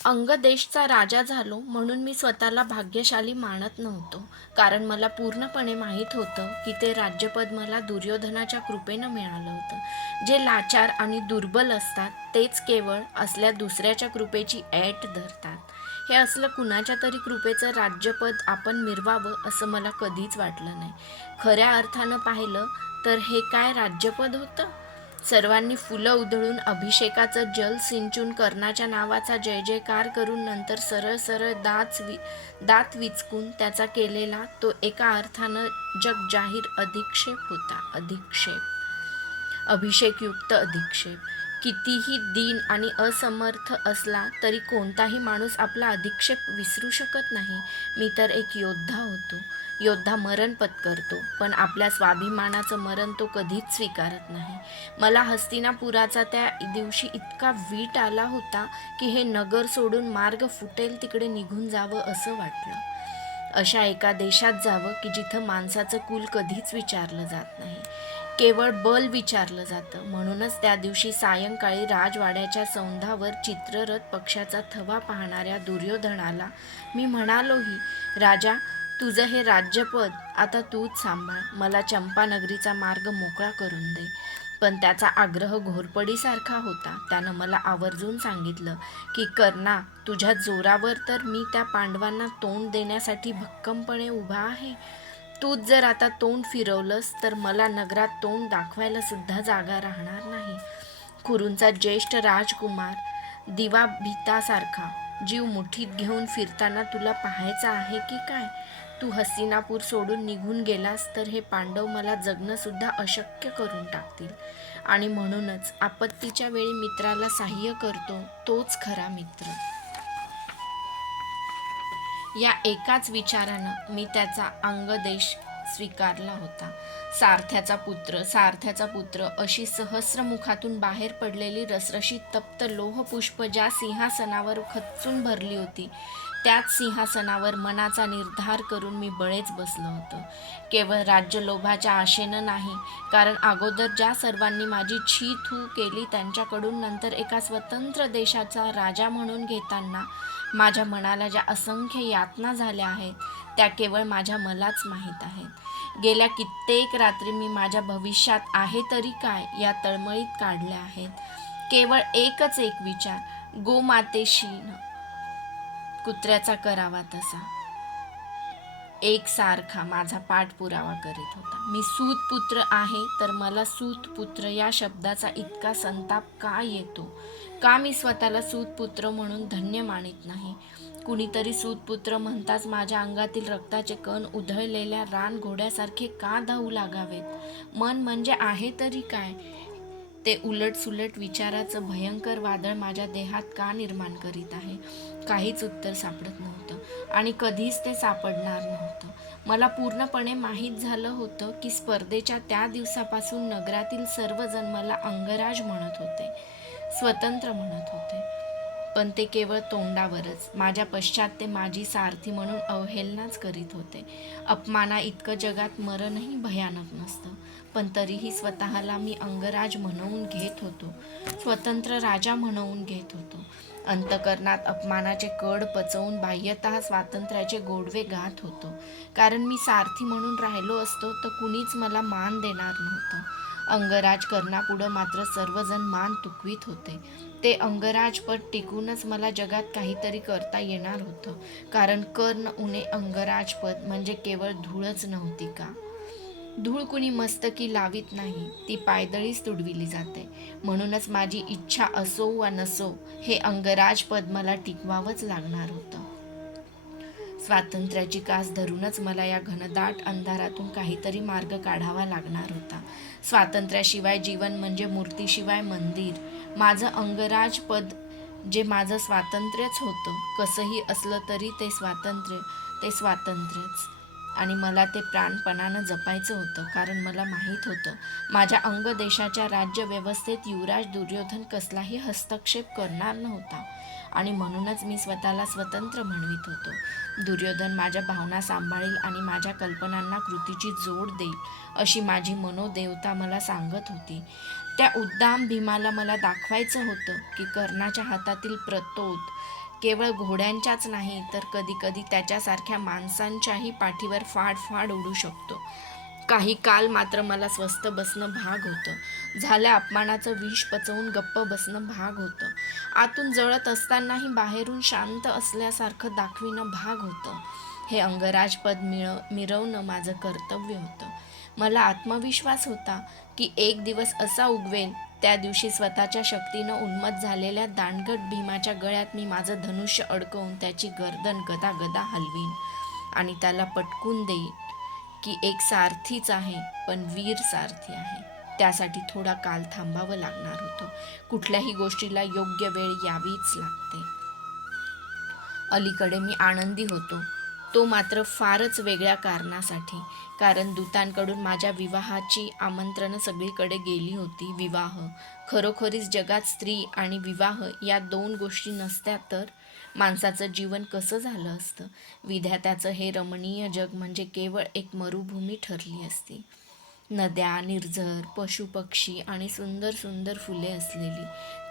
अंगदेशचा राजा झालो म्हणून मी स्वतःला भाग्यशाली मानत नव्हतो, कारण मला पूर्णपणे माहीत होतं की ते राज्यपद मला दुर्योधनाच्या कृपेनं मिळालं होतं. जे लाचार आणि दुर्बल असतात तेच केवळ असल्या दुसऱ्याच्या कृपेची ऐट धरतात. हे असलं कुणाच्या तरी कृपेचं राज्यपद आपण मिरवावं असं मला कधीच वाटलं नाही. खऱ्या अर्थानं पाहिलं तर हे काय राज्यपद होतं? सर्वांनी फुलं उधळून अभिषेकाचं जल सिंचून कर्णाच्या नावाचा जय जयकार करून नंतर सरळ सरळ दात विचकून त्याचा केलेला तो एका अर्थानं जगजाहीर अधिक्षेप होता. अभिषेकयुक्त अधिक्षेप. कितीही दीन आणि असमर्थ असला तरी कोणताही माणूस आपला अधिक्षेप विसरू शकत नाही. मी तर एक योद्धा होतो. योद्धा मरण पत्करतो, पण आपल्या स्वाभिमानाचं मरण तो कधीच स्वीकारत नाही. मला हस्तिनापुराचा त्या दिवशी इतका वीट आला होता की हे नगर सोडून मार्ग फुटेल तिकडे निघून जावं असं वाटलं. अशा एका देशात जावं की जिथं माणसाचं कुल कधीच विचारलं जात नाही, केवळ बल विचारलं जातं. म्हणूनच त्या दिवशी सायंकाळी राजवाड्याच्या सौंधावर चित्ररथ पक्षाचा थवा पाहणाऱ्या दुर्योधनाला मी म्हणालोही, राजा, तुझं हे राज्यपद आता तूच सांभाळ, मला चंपानगरीचा मार्ग मोकळा करून दे. पण त्याचा आग्रह घोरपडीसारखा होता. त्यानं मला आवर्जून सांगितलं की कर्णा, तुझ्या जोरावर तर मी त्या पांडवांना तोंड देण्यासाठी भक्कमपणे उभा आहे. तूच जर आता तोंड फिरवलंस तर मला नगरात तोंड दाखवायला सुद्धा जागा राहणार नाही. कुरूंचा ज्येष्ठ राजकुमार दिवा भीतासारखा जीव मुठीत घेऊन फिरताना तुला पाहायचं आहे की काय? तू हस्तिनापूर सोडून निघून गेलास तर हे पांडव मला जगणं सुद्धा अशक्य करून टाकतील. आणि म्हणूनच आपत्तीच्या वेळी मित्राला सहाय्य करतो तोच खरा मित्र. या एकाच विचारानं मी त्याचा अंगदेश स्वीकारला होता. सारथ्याचा पुत्र अशी सहस्रमुखातून बाहेर पडलेली रसरशीत तप्त लोहपुष्प ज्या सिंहासनावर खच्चून भरली होती, त्याच सिंहासनावर मनाचा निर्धार करून मी बळेच बसलो होतो. केवळ राज्यलोभाच्या आशेनं नाही, कारण अगोदर ज्या सर्वांनी माझी छी थू केली त्यांच्याकडून नंतर एका स्वतंत्र देशाचा राजा म्हणून घेताना माझ्या मनाला ज्या असंख्य यातना झाल्या आहेत त्या केवळ माझ्या मलाच माहीत आहेत. गेल्या कित्येक रात्री मी माझ्या भविष्यात आहे तरी काय या तळमळीत काढल्या आहेत. केवळ एकच एक विचार, गोमातेशीनं कुत्र्याचा करावा तसा एक सारखा माझा पाठपुरावा करीत होता. मी सूतपुत्र आहे तर मला सूतपुत्र या शब्दाचा इतका संताप का येतो? का मी स्वतःला सूतपुत्र म्हणून धन्य मानित नाही? कुणीतरी सूतपुत्र म्हणताच माझ्या अंगातील रक्ताचे कण उधळलेल्या रान घोड्यासारखे का धावू लागावेत? मन म्हणजे आहे तरी काय? ते उलटसुलट विचाराचं भयंकर वादळ माझ्या देहात का निर्माण करीत आहे? काहीच उत्तर सापडत नव्हतं आणि कधीच ते सापडणार नव्हतं. मला पूर्णपणे माहीत झालं होतं की स्पर्धेच्या त्या दिवसापासून नगरातील सर्वजण मला अंगराज म्हणत होते, स्वतंत्र म्हणत होते. पण ते केवळ तोंडावरच. माझ्या पश्चात ते माझी सारथी म्हणून अवहेलनाच करीत होते. अपमाना इतकं जगात मरणही भयानक नसतं. पण तरीही स्वतःला मी अंगराज म्हणवून घेत होतो, स्वतंत्र राजा म्हणवून घेत होतो. अंतःकरणात अपमानाचे कड पचवून बाह्यतः स्वातंत्र्याचे गोडवे गात होतो. कारण मी सारथी म्हणून राहिलो असतो तर कुणीच मला मान देणार नव्हतं. अंगराज कर्णापुढं मात्र सर्वजण मान तुकवीत होते. ते अंगराजपद टिकूनच मला जगात काहीतरी करता येणार होतं. कारण कर्ण उणे अंगराजपद म्हणजे केवळ धूळच नव्हती का? धूळ कुणी मस्तकी लावीत नाही, ती पायदळीच तुडविली जाते. म्हणूनच माझी इच्छा असो वा नसो हे अंगराजपद मला टिकवावंच लागणार होतं. स्वातंत्र्याची कास धरूनच मला या घनदाट अंधारातून काहीतरी मार्ग काढावा लागणार होता. स्वातंत्र्याशिवाय जीवन म्हणजे मूर्तीशिवाय मंदिर. माझं अंगराजपद जे माझं स्वातंत्र्यच होतं, कसंही असलं तरी ते स्वातंत्र्यच. आणि मला ते प्राणपणानं जपायचं होतं, कारण मला माहीत होतं माझ्या अंगदेशाच्या राज्यव्यवस्थेत युवराज दुर्योधन कसलाही हस्तक्षेप करणार नव्हता. आणि म्हणूनच मी स्वतःला स्वतंत्र म्हणवित होतो. दुर्योधन माझ्या भावना सांभाळील आणि माझ्या कल्पनांना कृतीची जोड देईल अशी माझी मनोदेवता मला सांगत होती. त्या उद्दाम भीमाला मला दाखवायचं होतं की कर्णाच्या हातातील प्रतोद केवळ घोड्यांच्याच नाही तर कधीकधी त्याच्यासारख्या माणसांच्याही पाठीवर फाड फाड उडू शकतो. काही काल मात्र मला स्वस्थ बसणं भाग होतं. झाल्या अपमानाचं विष पचवून गप्प बसणं भाग होतं. आतून जळत असतानाही बाहेरून शांत असल्यासारखं दाखविणं भाग होतं. हे अंगराजपद मिरवणं माझं कर्तव्य होतं. मला आत्मविश्वास होता की एक दिवस असा उगवेल, त्या दिवशी स्वतःच्या शक्तीनं उन्मत्त झालेल्या दांडगट भीमाच्या गळ्यात मी माझं धनुष्य अडकवून त्याची गर्दन गदागदा हलवीन आणि त्याला पटकून देईन की एक सारथीच आहे, पण वीर सारथी आहे. त्यासाठी थोडा काल थांबावं लागणार होतं. कुठल्याही गोष्टीला योग्य वेळ यावीच लागते. अलीकडे मी आनंदी होतो, तो मात्र फारच वेगळ्या कारणासाठी. कारण दूतांकडून माझ्या विवाहाची आमंत्रणं सगळीकडे गेली होती. विवाह खरोखरीच जगात स्त्री आणि विवाह या 2 गोष्टी नसत्या तर माणसाचं जीवन कसं झालं असतं. विधात्याचं हे रमणीय जग म्हणजे केवळ एक मरुभूमी ठरली असती. नद्या, निर्झर, पशुपक्षी आणि सुंदर सुंदर फुले असलेली,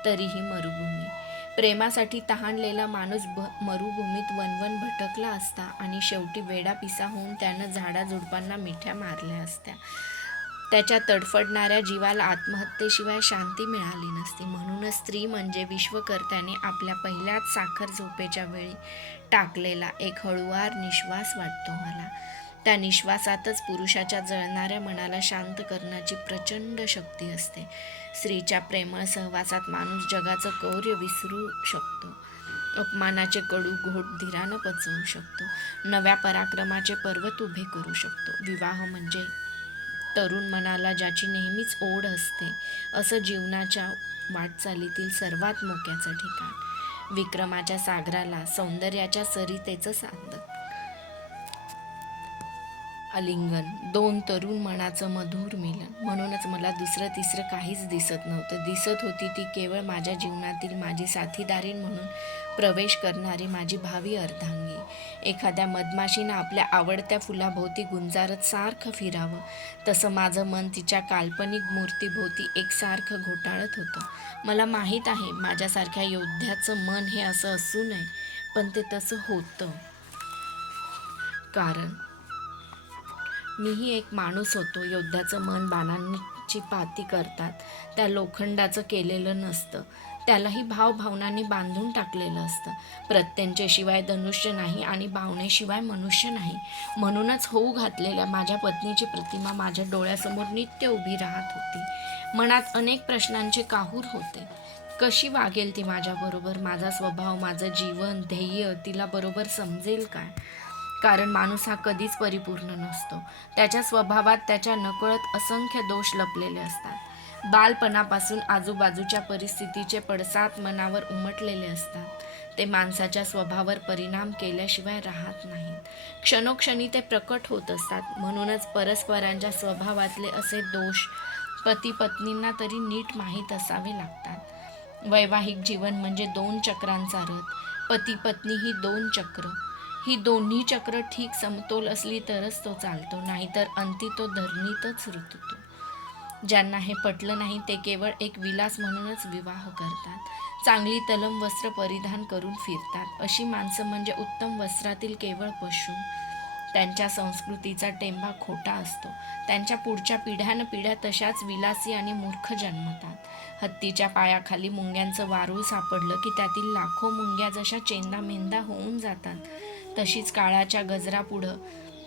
तरीही मरुभूमी. प्रेमासाठी तहानलेला माणूस मरुभूमीत वनवन भटकला असता आणि शेवटी वेडापिसा होऊन त्यानं झाडाझुडपांना मिठ्या मारल्या असत्या. त्याच्या तडफडणाऱ्या जीवाला आत्महत्येशिवाय शांती मिळाली नसती. म्हणूनच स्त्री म्हणजे विश्वकर्त्याने आपल्या पहिल्याच साखर झोपेच्या वेळी टाकलेला एक हळुवार निश्वास वाटतो मला. त्या निश्वासातच पुरुषाच्या जळणाऱ्या मनाला शांत करण्याची प्रचंड शक्ती असते. स्त्रीच्या प्रेमळ सहवासात माणूस जगाचं कौर्य विसरू शकतो, अपमानाचे कडू घोट धीरानं पचवू शकतो, नव्या पराक्रमाचे पर्वत उभे करू शकतो. विवाह म्हणजे तरुण मनाला ज्याची नेहमीच ओढ असते असं जीवनाच्या वाटचालीतील सर्वात मोक्याचं ठिकाण. विक्रमाच्या सागराला सौंदर्याच्या सरितेचं सांदक. आलिंगन, 2 तरुण मनाचं मधुर मिलन. म्हणूनच मला दुसरं तिसरं काहीच दिसत नव्हतं. दिसत होती ती केवळ माझ्या जीवनातील माझी साथीदारीण म्हणून प्रवेश करणारी माझी भावी अर्धांगी. एखाद्या मधमाशीनं आपल्या आवडत्या फुलाभोवती गुंजारत सारखं फिरावं, तसं माझं मन तिच्या काल्पनिक मूर्तीभोवती एकसारखं घोटाळत होतं. मला माहीत आहे माझ्यासारख्या योद्ध्याचं मन हे असं असू नये, पण ते तसं होतं. कारण मीही एक माणूस होतो. योद्ध्याचं मन बाणांची पाती करतात त्या लोखंडाचं केलेलं नसतं. त्यालाही भावभावनांनी बांधून टाकलेलं असतं. प्रत्यंचेशिवाय धनुष्य नाही आणि भावनेशिवाय मनुष्य नाही. म्हणूनच होऊ घातलेल्या माझ्या पत्नीची प्रतिमा माझ्या डोळ्यासमोर नित्य उभी राहत होती. मनात अनेक प्रश्नांचे काहूर होते. कशी वागेल ती माझ्याबरोबर? माझा स्वभाव, माझं जीवन, ध्येय तिला बरोबर समजेल काय? कारण माणूस हा कधीच परिपूर्ण नसतो. त्याच्या स्वभावात त्याच्या नकळत असंख्य दोष लपलेले असतात. बालपणापासून आजूबाजूच्या परिस्थितीचे पडसाद मनावर उमटलेले असतात. ते माणसाच्या स्वभावावर परिणाम केल्याशिवाय राहत नाहीत. क्षणोक्षणी ते प्रकट होत असतात. म्हणूनच परस्परांच्या स्वभावातले असे दोष पती पत्नींना तरी नीट माहीत असावे लागतात. वैवाहिक जीवन म्हणजे 2 चक्रांचा रथ. पती पत्नी ही 2 चक्र. ही दोन्ही चक्र ठीक समतोल असली तरच तो चालतो, नाहीतर अंती तो धरणीतच रुततो. ज्यांना हे पटलं नाही ते केवळ एक विलास म्हणूनच विवाह करतात. चांगली तलम वस्त्र परिधान करून फिरतात. अशी माणसं म्हणजे उत्तम वस्त्रातील केवळ पशु. त्यांच्या संस्कृतीचा टेंबा खोटा असतो. त्यांच्या पुढच्या पिढ्या तशाच विलासी आणि मूर्ख जन्मतात. हत्तीच्या पायाखाली मुंग्यांचं वारूळ सापडलं की त्यातील लाखो मुंग्या जशा चेंदामेंदा होऊन जातात, तशीच काळाच्या गजरापुढं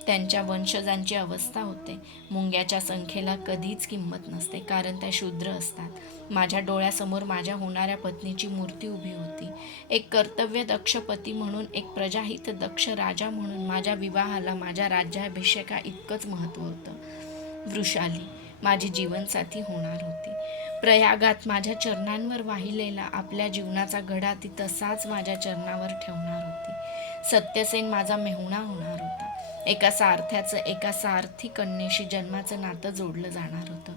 त्यांच्या वंशजांची अवस्था होते. मुंग्याच्या संख्येला कधीच किंमत नसते, कारण त्या शूद्र असतात. माझ्या डोळ्यासमोर माझ्या होणाऱ्या पत्नीची मूर्ती उभी होती. एक कर्तव्यदक्ष पती म्हणून, एक प्रजाहित दक्ष राजा म्हणून माझ्या विवाहाला माझ्या राज्याभिषेका इतकंच महत्त्व होतं. वृषाली माझी जीवनसाथी होणार होती. प्रयागात माझ्या चरणांवर वाहिलेला आपल्या जीवनाचा घडा ती तसाच माझ्या चरणावर ठेवणार होती. सत्यसेन माझा मेहुणा होणार होता. एका सारथ्याचं एका सारथी कन्येशी जन्माचं नातं जोडलं जाणार होतं.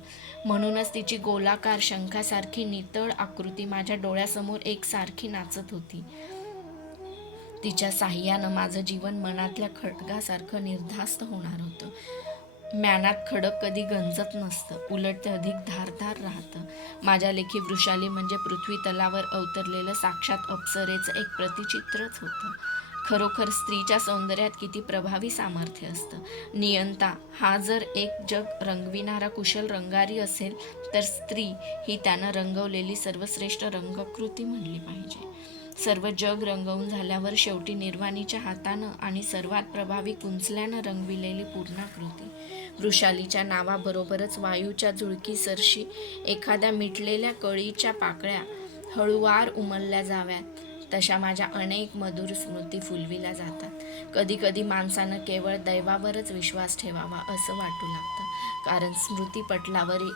म्हणूनच तिची गोलाकार शंखासारखी नितळ आकृती माझ्या डोळ्यासमोर एकसारखी नाचत होती. तिच्या साह्यानं माझं जीवन मनातल्या खडगासारखं निर्धास्त होणार होतं. म्यानात खडक कधी गंजत नसतं, उलट ते अधिक धारदार राहतं. माझ्या लेखी वृषाली म्हणजे पृथ्वी तलावर अवतरलेलं साक्षात अप्सरेचं एक प्रतिचित्रच होतं. खरोखर स्त्रीच्या सौंदर्यात किती प्रभावी सामर्थ्य असतं. नियंता हा जर एक जग रंगविणारा कुशल रंगारी असेल, तर स्त्री ही त्यानं रंगवलेली सर्वश्रेष्ठ रंगकृती म्हणली पाहिजे. सर्व जग रंगवून झाल्यावर शेवटी निर्वाणीच्या हातानं आणि सर्वात प्रभावी कुंचल्यानं रंगविलेली पूर्णाकृती. वृषालीच्या नावाबरोबरच वायूच्या झुळकीसरशी एखाद्या मिटलेल्या कळीच्या पाकळ्या हळूवार उमलल्या जाव्यात, तशा माझ्या अनेक मधुर स्मृती फुलविल्या जातात. कधी कधी माणसानं केवळ दैवावरच विश्वास ठेवावा असं वाटू लागतं, कारण स्मृतीपटलावरील